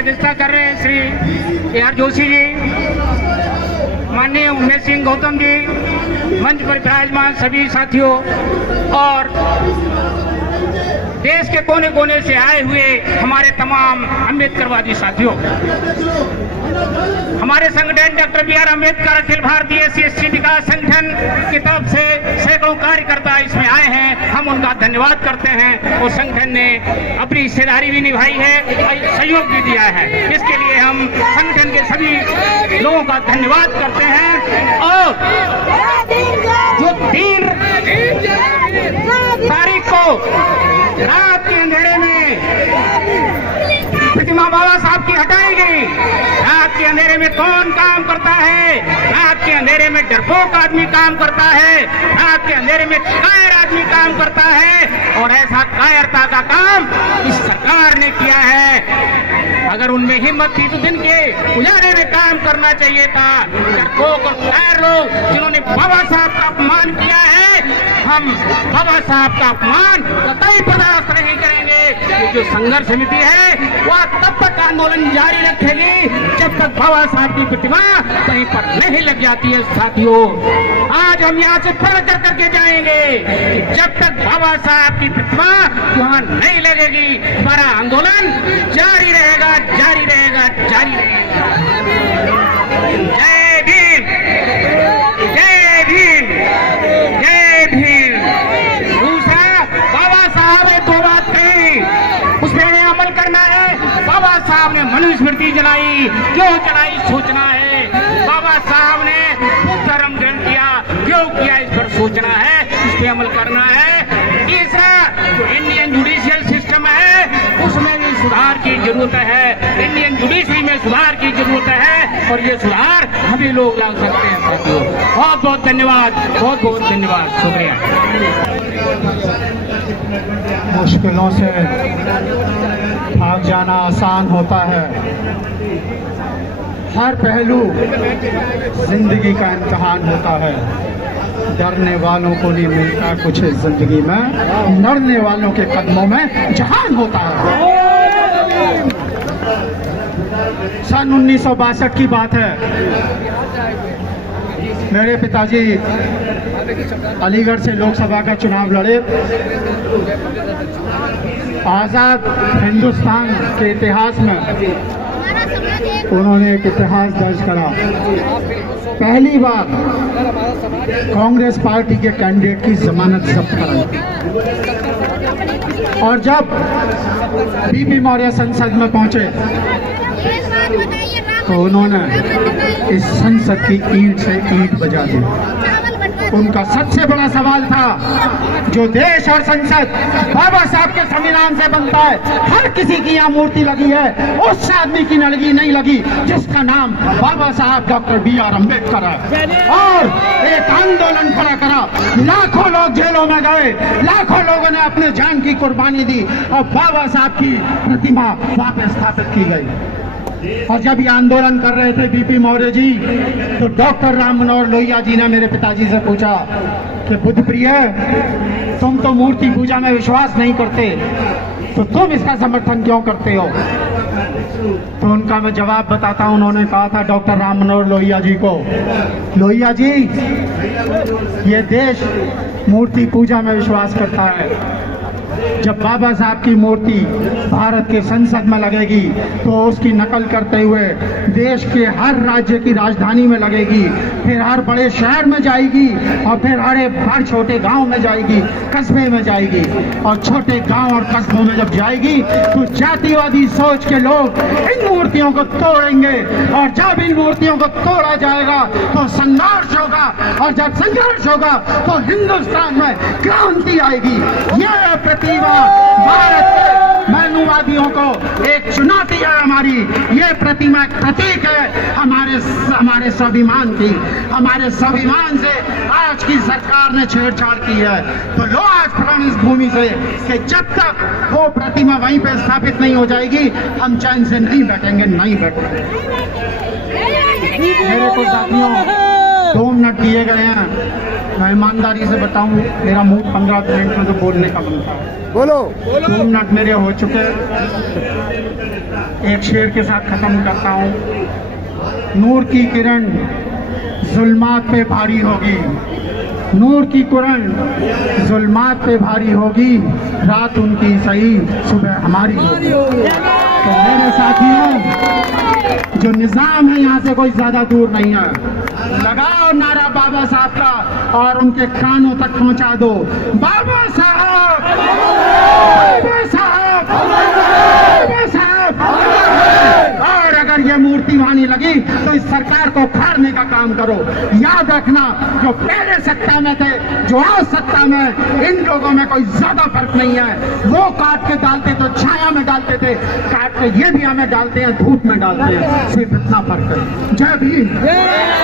अध्यक्षता कर रहे हैं श्री AR जोशी जी, माननीय उमेश सिंह गौतम जी, मंच पर विराजमान सभी साथियों और देश के कोने कोने से आए हुए हमारे तमाम अम्बेडकरवादी साथियों। हमारे संगठन doctor BR Ambedkar Akhil Bharatiya SC/ST विकास संगठन की तरफ से सैकड़ों कार्यकर्ता इसमें आए हैं, हम उनका धन्यवाद करते हैं और संगठन ने अपनी हिस्सेदारी भी निभाई है और सहयोग भी दिया है। इसके लिए हम संगठन के सभी लोगों का धन्यवाद करते हैं। और जो 3 तारीख को रात के अंधेरे में प्रतिमा बाबा साहब की हटाई गई, रात के अंधेरे में कौन काम करता है? रात के अंधेरे में डरपोक आदमी काम करता है, रात के अंधेरे में कायर आदमी काम करता है। और ऐसा कायरता का काम इस सरकार ने किया है। अगर उनमें हिम्मत थी तो दिन के उजाले में काम करना चाहिए था। डरपोक और कायर लोग जिन्होंने बाबा साहब का अपमान किया है, हम बाबा साहब का अपमान कतई बर्दाश्त नहीं करेंगे। ये जो संघर्ष समिति है वह तब तक आंदोलन जारी रखेगी जब तक बाबा साहब की प्रतिमा कहीं पर नहीं लग जाती है। साथियों, आज हम यहाँ से फर्क करके जाएंगे कि जब तक बाबा साहब की प्रतिमा वहाँ नहीं लगेगी हमारा आंदोलन जारी रहेगा, जारी रहेगा, जारी रहेगा। जय भीम, जय भीम, जय भीम। दूसरा, बाबा साहब ने 2 बात कही, उस पर अमल करना है। बाबा साहब ने मनुस्मृति जलाई, क्यों जलाई सोचना है। बाबा साहब ने धर्म ग्रहण किया, क्यों किया इस पर सोचना है, इस पर अमल करना है। तीसरा, जो इंडियन जुडिशियल सिस्टम है उसमें भी सुधार की जरूरत है, इंडियन जुडिशरी में सुधार की जरूरत है और ये सुधार सभी लोग ला सकते हैं। साथियों, बहुत बहुत धन्यवाद, बहुत बहुत धन्यवाद, शुक्रिया। मुश्किलों से भाग जाना आसान होता है। हर पहलू जिंदगी का इम्तिहान होता है। डरने वालों को नहीं मिलता कुछ जिंदगी में, लड़ने वालों के कदमों में जहान होता है। सन 1962 की बात है। मेरे पिताजी अलीगढ़ से लोकसभा का चुनाव लड़े। आज़ाद हिंदुस्तान के इतिहास में उन्होंने एक इतिहास दर्ज करा। पहली बार कांग्रेस पार्टी के कैंडिडेट की जमानत जब्त कराई और जब बीपी मौर्य संसद में पहुंचे तो उन्होंने इस संसद की ईंट से ईंट बजा दी। उनका सबसे बड़ा सवाल था, जो देश और संसद बाबा साहब के संविधान से बनता है, हर किसी की यहाँ मूर्ति लगी है, उस आदमी की लगी नहीं लगी जिसका नाम बाबा साहब डॉक्टर BR अम्बेडकर है। और एक आंदोलन खड़ा करा, लाखों लोग जेलों में गए, लाखों लोगों ने अपने जान की कुर्बानी दी और बाबा साहब की प्रतिमा वहां पे स्थापित की गई। और जब ये आंदोलन कर रहे थे बीपी मौर्य जी, तो डॉक्टर राम मनोहर लोहिया जी ने मेरे पिताजी से पूछा कि बुद्ध प्रिय, तुम तो मूर्ति पूजा में विश्वास नहीं करते, तो तुम इसका समर्थन क्यों करते हो? तो उनका मैं जवाब बताता हूं। उन्होंने कहा था डॉक्टर राम मनोहर लोहिया जी को, लोहिया जी, ये देश मूर्ति पूजा में विश्वास करता है। जब बाबा साहब की मूर्ति भारत के संसद में लगेगी तो उसकी नकल करते हुए देश के हर राज्य की राजधानी में लगेगी, फिर हर बड़े शहर में जाएगी और फिर हर छोटे गांव में जाएगी, कस्बे में जाएगी। और छोटे गांव और कस्बों में जब जाएगी तो जातिवादी सोच के लोग इन मूर्तियों को तोड़ेंगे और जब इन मूर्तियों को तोड़ा जाएगा तो संघर्ष होगा और जब संघर्ष होगा तो हिंदुस्तान में क्रांति आएगी। यह प्रतिभा भारत के मानववादियों को एक चुनौती है हमारी। ये प्रतिमा एक प्रतीक है हमारे स्वाभिमान की। हमारे स्वाभिमान से आज की सरकार ने छेड़छाड़ की है। तो लो आज प्रण इस भूमि से कि जब तक वो प्रतिमा वहीं पे स्थापित नहीं हो जाएगी हम चैन से नहीं बैठेंगे, नहीं बैठेंगे। मेरे को साथियों 2 मिनट दिए गए हैं। मैं ईमानदारी से बताऊं, मेरा मुंह 15 मिनट में तो बोलने का बनता है। बोलो 2 मिनट मेरे हो चुके। एक शेर के साथ खत्म करता हूँ। नूर की किरण जुल्मात पे भारी होगी, नूर की किरण जुल्मात पे भारी होगी, रात उनकी सही सुबह हमारी होगी। तो मेरे साथियों, जो निजाम है यहाँ से कोई ज्यादा दूर नहीं है। लगाओ नारा बाबा साहब का और उनके कानों तक पहुंचा दो, बाबा साहब, बाबा साहब, बाबा साहब। और अगर ये मूर्ति वहां लगी तो इस सरकार को उखाड़ने का काम करो। याद रखना, जो पहले सत्ता में थे, जो आज सत्ता में, इन लोगों में कोई ज्यादा फर्क नहीं है। वो काट के डालते तो छाया में डालते थे, काट के ये भी हमें डालते हैं, धूप में डालते हैं, सिर्फ इतना फर्क है। जय भीम।